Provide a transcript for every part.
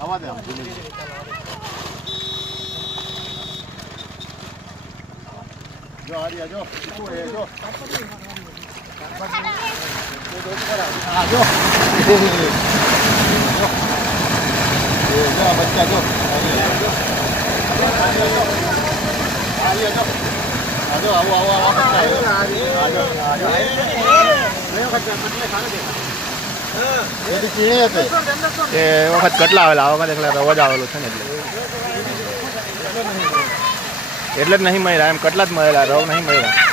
આવા દે જો આર્યા જો શું હે જો આ જો જો બચ્ચા જો આજો આવો આવો આવો આજો આજો એ વખત કેટલા આવેલા આ વખત એકલા રવા જ આવેલો છે ને એટલે જ નહીં મળ્યા એમ કેટલા જ મળેલા રવ નહીં મળ્યા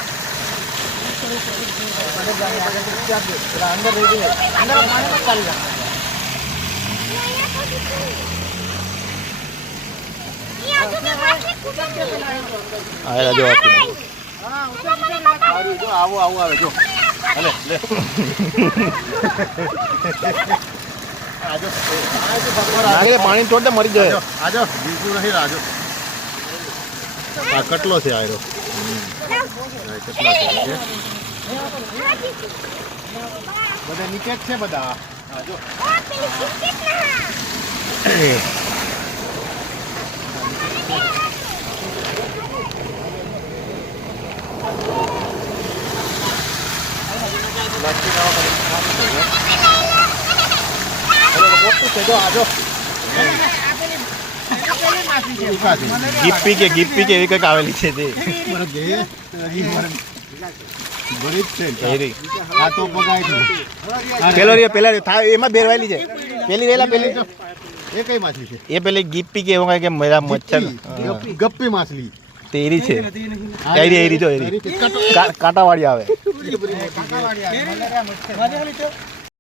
જો આવો આવો આવે જો લે લે પાણી છોડ દે મરી જાય આજો બીજું નહીં આજો આ કેટલો છે આયરો બધા નીચે છે બધા આજો ગીપ્પી કે એવી કંઈક આવેલી છે તે પેલા થાય એમાં બેરવાયેલી છે પેલી વેલા પેલી એ કઈ માછલી છે એ પેલી ગીપ્પી કે એવું કઈ કે મેરા મચ્છર ગપ્પી માછલી તેરી છે એરી જો એરી કાંટાવાળી આવે